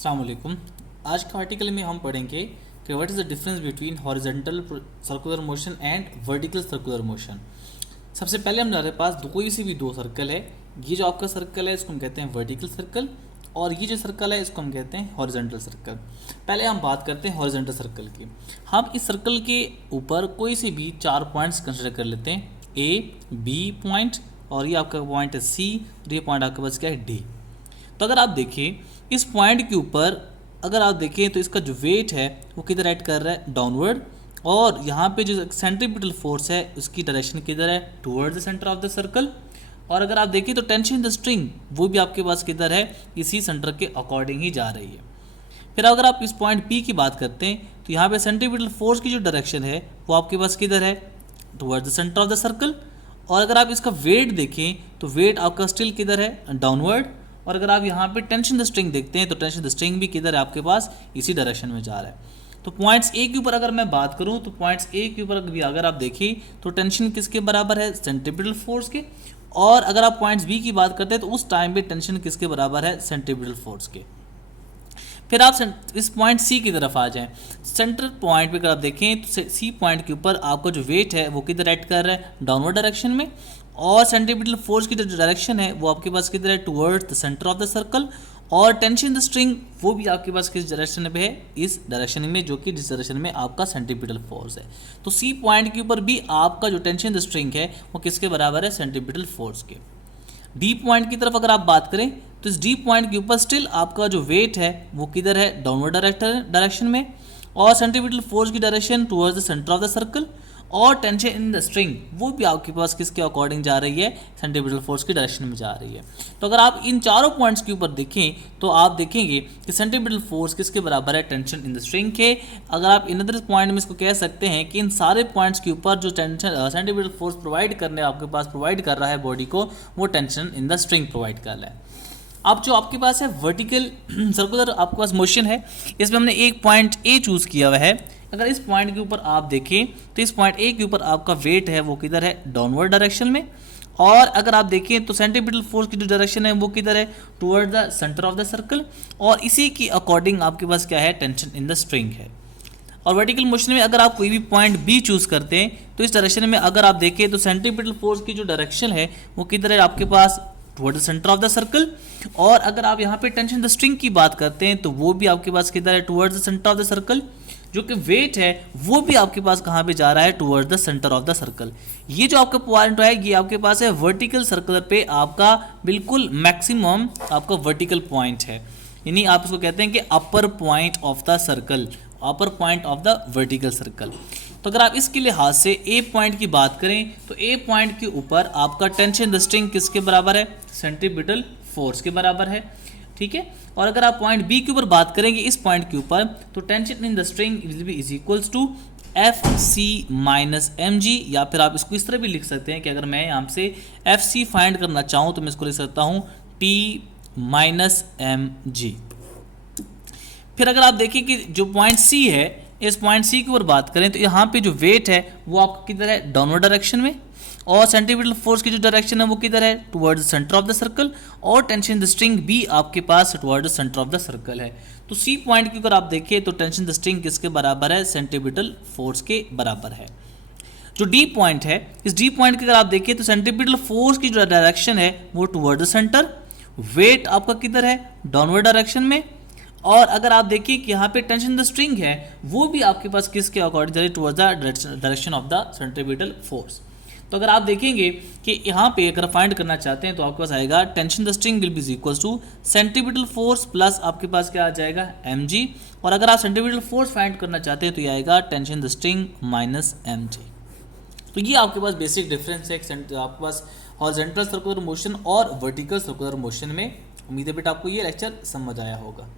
अस्सलाम वालेकुम। आज के आर्टिकल में हम पढ़ेंगे कि what is the difference between horizontal circular motion and vertical circular motion. सबसे पहले हमारे पास कोई सी भी दो सर्कल है। ये जो आपका सर्कल है इसको हम कहते हैं वर्टिकल सर्कल, और ये जो सर्कल है इसको हम कहते हैं हॉरिजॉन्टल सर्कल। पहले हम बात करते हैं हॉरिजॉन्टल सर्कल की। हम इस सर्कल के ऊपर कोई से भी 4 पॉइंट्स कंसिडर कर लेते हैं, ए बी पॉइंट, और ये आपका पॉइंट है सी, और ये पॉइंट आपके पास क्या है डी। तो अगर आप देखें इस पॉइंट के ऊपर, अगर आप देखें तो इसका जो वेट है वो किधर ऐड कर रहा है, डाउनवर्ड, और यहाँ पे जो सेंट्रीपिटल फोर्स है उसकी डायरेक्शन किधर है, towards the centre of the circle. और अगर आप देखें तो टेंशन इन द स्ट्रिंग वो भी आपके पास किधर है, इसी सेंटर के अकॉर्डिंग ही जा रही है। फिर अगर आप इस पॉइंट पी की बात करते हैं तो यहाँ पे सेंट्रीपिटल फोर्स की जो डायरेक्शन है वो आपके पास किधर है, towards the centre of the circle. और अगर आप इसका वेट देखें तो वेट आपका स्टिल किधर है, डाउनवर्ड। और अगर आप यहाँ पे टेंशन द स्ट्रिंग देखते हैं तो टेंशन द स्ट्रिंग भी किधर है, आपके पास इसी डायरेक्शन में जा रहा है। तो पॉइंट्स ए के ऊपर अगर मैं बात करूँ तो पॉइंट्स ए के ऊपर भी अगर आप देखें तो टेंशन किसके बराबर है, सेंट्रीपिटल फोर्स के। और अगर आप पॉइंट्स बी की बात करते हैं तो उस टाइम पे टेंशन किसके बराबर है, सेंट्रीपिटल फोर्स के। फिर आप इस पॉइंट सी की तरफ आ जाएं। सेंटर पॉइंट पे अगर आप देखें तो सी पॉइंट के ऊपर आपका जो वेट है वो किधर एक्ट कर रहा है, डाउनवर्ड डायरेक्शन में। और सेंट्रीपिटल फोर्स की जो डायरेक्शन है वो आपके पास किधर है, towards the centre of the circle. और टेंशन द स्ट्रिंग वो भी आपके पास किस डायरेक्शन पे है, इस डायरेक्शन में, जो कि जिस डायरेक्शन में आपका सेंट्रीपिटल फोर्स है। तो सी पॉइंट के ऊपर भी आपका जो टेंशन द स्ट्रिंग है वो किसके बराबर है, सेंट्रीपिटल फोर्स के। डी पॉइंट की तरफ अगर आप बात करें तो इस डी पॉइंट के ऊपर स्टिल आपका जो वेट है वो किधर है, डाउनवर्ड डायरेक्शन में। और सेंट्रीपिटल फोर्स की direction towards the centre of the circle. और टेंशन इन द स्ट्रिंग वो भी आपके पास किसके अकॉर्डिंग जा रही है, सेंट्रीपिटल फोर्स की डायरेक्शन में जा रही है। तो अगर आप इन चारों पॉइंट्स के ऊपर देखें तो आप देखेंगे कि सेंट्रीपिटल फोर्स किसके बराबर है, टेंशन इन द स्ट्रिंग के। अगर आप इन अदर पॉइंट में इसको कह सकते हैं कि इन सारे पॉइंट्स के ऊपर जो टेंशन सेंट्रीपिटल फोर्स प्रोवाइड करने आपके पास प्रोवाइड कर रहा है बॉडी को, वो tension in the string provide कर रहा है। अब जो आपके पास है वर्टिकल सर्कुलर आपके पास मोशन है, इसमें हमने एक पॉइंट ए चूज़ किया हुआ है। अगर इस पॉइंट के ऊपर आप देखें तो इस पॉइंट ए के ऊपर आपका वेट है वो किधर है, डाउनवर्ड डायरेक्शन में। और अगर आप देखें तो सेंट्रीपिटल फोर्स की जो डायरेक्शन है वो किधर है, toward the centre of the circle. और इसी की अकॉर्डिंग आपके पास क्या है, टेंशन इन द स्ट्रिंग है। और वर्टिकल मोशन में अगर आप कोई भी पॉइंट बी चूज़ करते हैं तो इस डायरेक्शन में अगर आप देखें तो सेंट्रीपिटल फोर्स की जो डायरेक्शन है वो किधर है, आपके पास toward the centre of the circle. और अगर आप यहाँ पे टेंशन द स्ट्रिंग की बात करते हैं तो वो भी आपके पास किधर है, toward the centre of the circle. जो कि वेट है वो भी आपके पास कहाँ पे जा रहा है, toward the centre of the circle. ये जो आपका पॉइंट है ये आपके पास है वर्टिकल सर्कलर पे आपका बिल्कुल मैक्सिमम आपका वर्टिकल पॉइंट है, यानी आप इसको कहते हैं कि upper point of the circle, upper point of the vertical circle. तो अगर आप इसके लिहाज से ए पॉइंट की बात करें तो ए पॉइंट के ऊपर आपका टेंशन द स्ट्रिंग किसके बराबर है, सेंट्रीपिटल फोर्स के बराबर है, ठीक है। और अगर आप पॉइंट बी के ऊपर बात करेंगे इस पॉइंट के ऊपर तो tension in the string will be is equals to F C minus M G, या फिर आप इसको इस तरह भी लिख सकते हैं कि अगर मैं यहाँ से एफ सी फाइंड करना चाहूँ तो मैं इसको लिख सकता हूँ टी माइनस एम जी। फिर अगर आप देखिए कि जो पॉइंट सी है, इस पॉइंट सी की ओर बात करें तो यहाँ पे जो वेट है वो आपका किधर है, डाउनवर्ड डायरेक्शन में। और सेंट्रीपिटल फोर्स की जो डायरेक्शन है वो किधर है, towards the centre of the circle. और टेंशन द स्ट्रिंग भी आपके पास towards the centre of the circle है। तो सी पॉइंट की अगर आप देखें तो टेंशन द स्ट्रिंग किसके बराबर है, सेंट्रीपिटल फोर्स के बराबर है। जो डी पॉइंट है, इस डी पॉइंट की अगर आप देखें तो सेंट्रीपिटल फोर्स की जो डायरेक्शन है वो टुवर्ड द सेंटर, वेट आपका किधर है, डाउनवर्ड डायरेक्शन में। और अगर आप देखिए कि यहाँ पे टेंशन द स्ट्रिंग है वो भी आपके पास किसके अकॉर्डिंग जा रही है, towards the direction of the centripetal force. तो अगर आप देखेंगे कि यहाँ पे अगर फाइंड करना चाहते हैं तो आपके पास आएगा tension the string will be equals to centripetal force plus आपके पास क्या आ जाएगा, एम जी। और अगर आप सेंट्रीपिटल फोर्स फाइंड करना चाहते हैं तो ये आएगा tension the string minus M G. तो ये आपके पास बेसिक डिफरेंस है आपके पास हॉरिजॉन्टल सर्कुलर मोशन और वर्टिकल सर्कुलर मोशन में। उम्मीद है बेटा आपको ये लेक्चर समझ आया होगा।